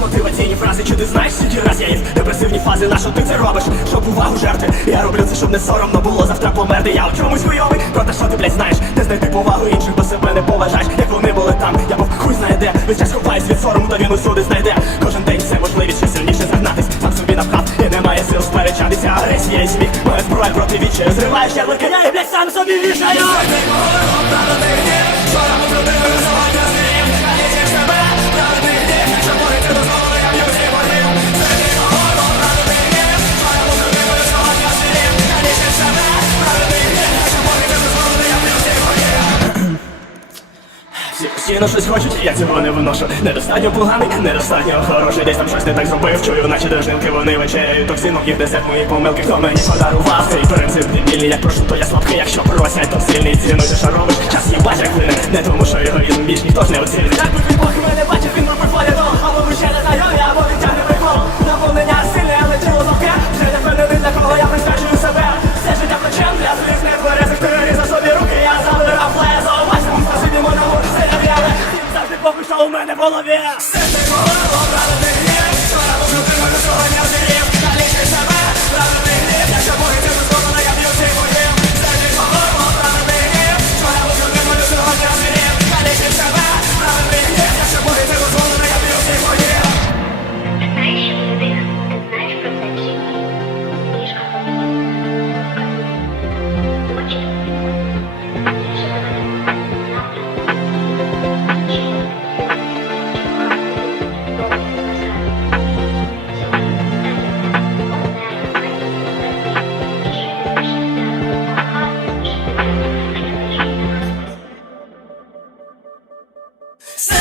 мотиваційні фрази, чи ти знаєш, скільки раз я їв депресивні фази, на що ти це робиш, щоб увагу жерти. Я роблю це, щоб не соромно було завтра померти. Я у чомусь хуйовий, проте що ти, блядь, знаєш, де знайти повагу інших, бо себе не поважаєш, як вони були там, я був хуй знає де, весь час ховаюсь від сорому, та він усюди знайде. Кожен день все можливість ще сильніше загнатись, сам собі напхав, і немає сил сперечатися, агресія і сміх, моя зброя проти вічі, зриваєш ярлики, я і, блядь, сам собі вішаю постійно щось хочуть, я цього не виношу. Недостатньо поганий, недостатньо хороший. Десь там щось не так зробив, чую, наче дожнилки вони вечеряють. Токсином, їх десерт мої помилки, хто мені подарував Цей принцип? Дебільний, як прошу, то я слабкий Якщо просять, то сильний. Ціну, те, що робиш Час їбать, як плине, не тому, що його він більш ніхто ж не оцінить у мене в голові. Все це Sa